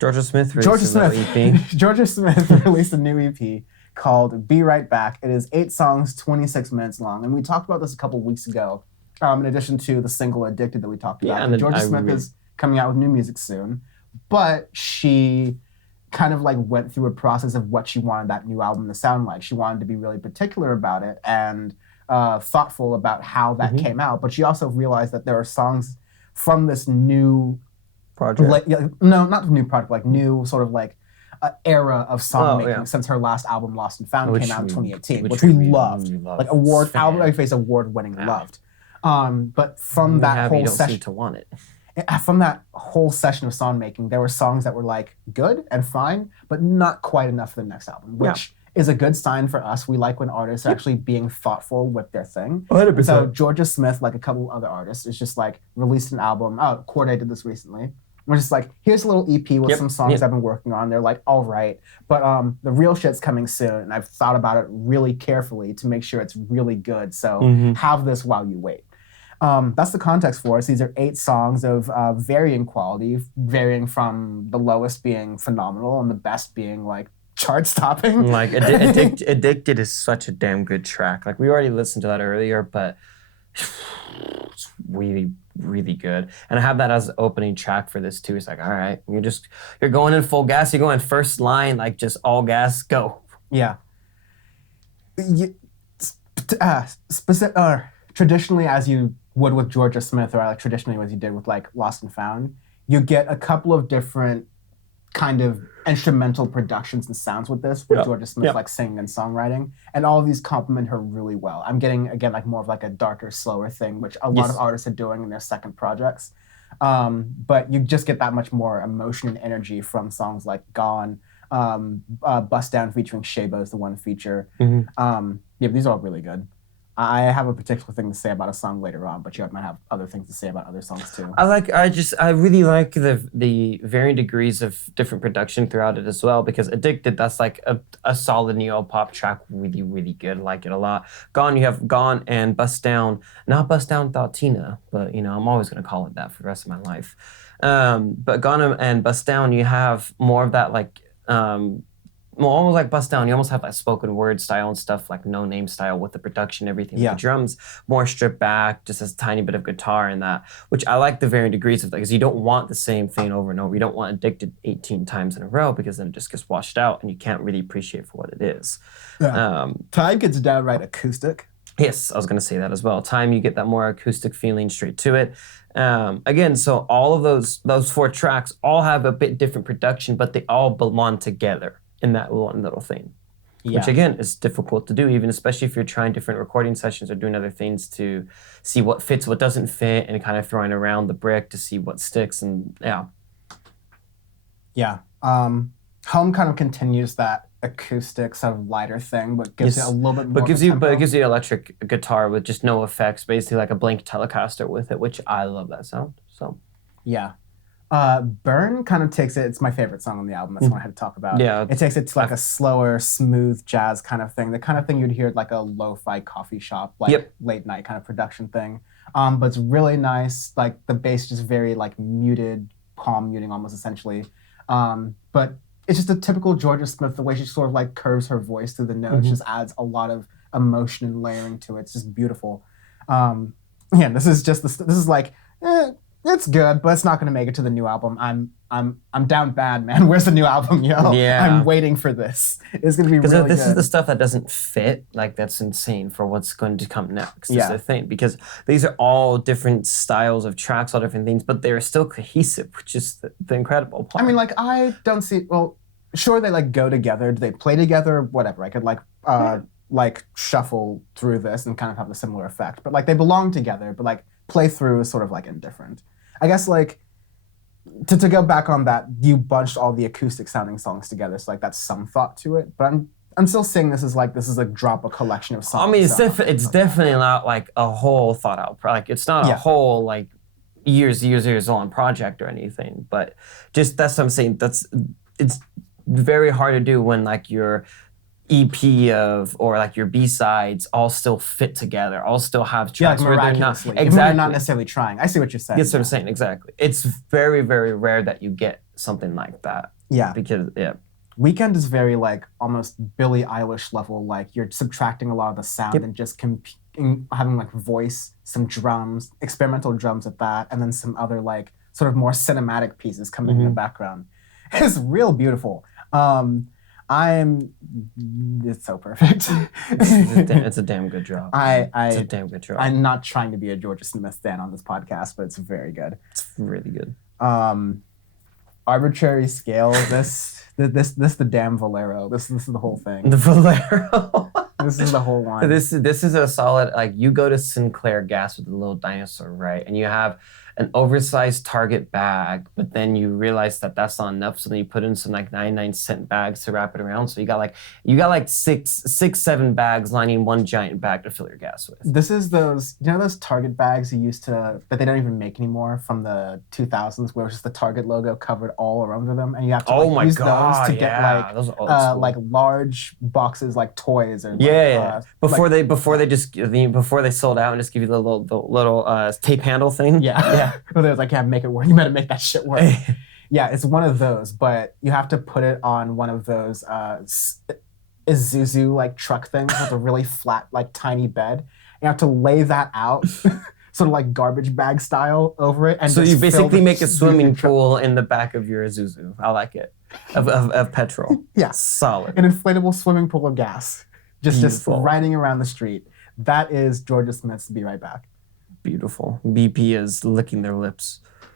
Jorja Smith released a little EP. Jorja Smith released a new EP called Be Right Back. It is 8 songs, 26 minutes long. And we talked about this a couple weeks ago, in addition to the single Addicted that we talked about. And Jorja Smith is coming out with new music soon. But she kind of like went through a process of what she wanted that new album to sound like. She wanted to be really particular about it and thoughtful about how that came out. But she also realized that there are songs from this new project. No, not the new project, like new sort of like era of song making since her last album, Lost and Found, came out in 2018, which we loved. Like Audioface award-winning loved. But from that whole session, seem to want it. From that whole session of song making, there were songs that were like good and fine, but not quite enough for the next album, which is a good sign for us. We like when artists are actually being thoughtful with their thing. 100%. So Jorja Smith, like a couple other artists, is just like released an album. Oh, Corday did this recently. We're just like, here's a little EP with some songs I've been working on. They're like, all right. But the real shit's coming soon, and I've thought about it really carefully to make sure it's really good. So have this while you wait. That's the context for us. These are 8 songs of varying quality, varying from the lowest being phenomenal and the best being like chart-stopping. Like Addicted is such a damn good track. Like we already listened to that earlier, but it's really, really good. And I have that as the opening track for this too. It's like, all right, you're going in full gas. You're going first line, like just all gas, go. Yeah. Traditionally, as you would with Jorja Smith, or like traditionally as you did with like Lost and Found, you get a couple of different kind of instrumental productions and sounds with this, with Jorja Smith like singing and songwriting, and all of these complement her really well. I'm getting, again, like more of like a darker, slower thing, which a lot of artists are doing in their second projects. But you just get that much more emotion and energy from songs like Gone, Bust Down featuring Shabo is the one feature. These are all really good. I have a particular thing to say about a song later on, but you might have other things to say about other songs too. I really like the varying degrees of different production throughout it as well, because Addicted, that's like a solid neo-pop track, really, really good. I like it a lot. Gone, you have Gone and Bust Down. Not Bust Down without Tina, but you know, I'm always gonna call it that for the rest of my life. But Gone and Bust Down, you have more of that like, almost like Bust Down, you almost have that spoken word style and stuff, like No Name style with the production, everything. The drums more stripped back, just as a tiny bit of guitar in that, which I like the varying degrees of that, because you don't want the same thing over and over. You don't want Addicted 18 times in a row, because then it just gets washed out and you can't really appreciate for what it is. Time gets downright acoustic. Yes, I was going to say that as well. Time, you get that more acoustic feeling straight to it. Again, so all of those 4 tracks all have a bit different production, but they all belong together in that one little thing, which again is difficult to do, even especially if you're trying different recording sessions or doing other things to see what fits, what doesn't fit, and kind of throwing around the brick to see what sticks. And Home kind of continues that acoustic sort of lighter thing, but gives it a little bit more. But it gives you electric guitar with just no effects, basically like a blank Telecaster with it, which I love that sound. So Burn kind of takes it. It's my favorite song on the album. That's the one I had to talk about. Yeah, it takes it to like a slower, smooth jazz kind of thing. The kind of thing you'd hear at like a lo-fi coffee shop, like late night kind of production thing. But it's really nice. Like the bass just very like muted, palm muting almost essentially. But it's just a typical Jorja Smith. The way she sort of like curves her voice through the notes just adds a lot of emotion and layering to it. It's just beautiful. This is like. It's good, but it's not going to make it to the new album. I'm down bad, man. Where's the new album, yo? Yeah. I'm waiting for this. It's going to be really good. Because this is the stuff that doesn't fit. Like, that's insane for what's going to come next. Is the thing. Because these are all different styles of tracks, all different things, but they're still cohesive, which is the incredible part. I mean, like, I don't see... Well, sure, they, like, go together. Do they play together? Whatever. I could, like, shuffle through this and kind of have a similar effect. But, like, they belong together, but, like, play through is sort of, like, indifferent. I guess, like, to go back on that, you bunched all the acoustic sounding songs together, so like that's some thought to it. But I'm still saying this is a drop, a collection of songs. I mean, it's definitely not like a whole thought out, like it's not a whole like years long project or anything. But just that's what I'm saying. It's very hard to do when like your EP or like your B-sides all still fit together, all still have tracks where they're not necessarily trying. I see what you're saying. That's what I'm saying, exactly. It's very, very rare that you get something like that. Yeah. Because Weekend is very like almost Billie Eilish level. Like you're subtracting a lot of the sound and just having like voice, some drums, experimental drums at that, and then some other like sort of more cinematic pieces coming in the background. It's real beautiful. It's so perfect. It's a damn good job. It's a damn good job. I'm not trying to be a Jorja Smith fan on this podcast, but it's very good. It's really good. Arbitrary scale. This the damn Valero. This is the whole thing. The Valero. This is the whole one. This is a solid, like, you go to Sinclair Gas with the little dinosaur, right? And you have an oversized Target bag, but then you realize that that's not enough, so then you put in some like 99-cent bags to wrap it around. So you got like six, 7 bags lining one giant bag to fill your gas with. This is those, those Target bags you used to, that they don't even make anymore from the 2000s, where it was just the Target logo covered all around them, and you have to use those to get like large boxes like toys or before they sold out and just give you the little tape handle thing. Yeah. But they was like, make it work. You better make that shit work. Yeah, it's one of those, but you have to put it on one of those Isuzu like truck things with a really flat, like tiny bed. You have to lay that out, sort of like garbage bag style over it. And so you basically make a swimming pool in the back of your Isuzu. I like it. Of petrol. Yeah. Solid. An inflatable swimming pool of gas. Just riding around the street. That is Jorja Smith's Be Right Back. Beautiful. BP is licking their lips.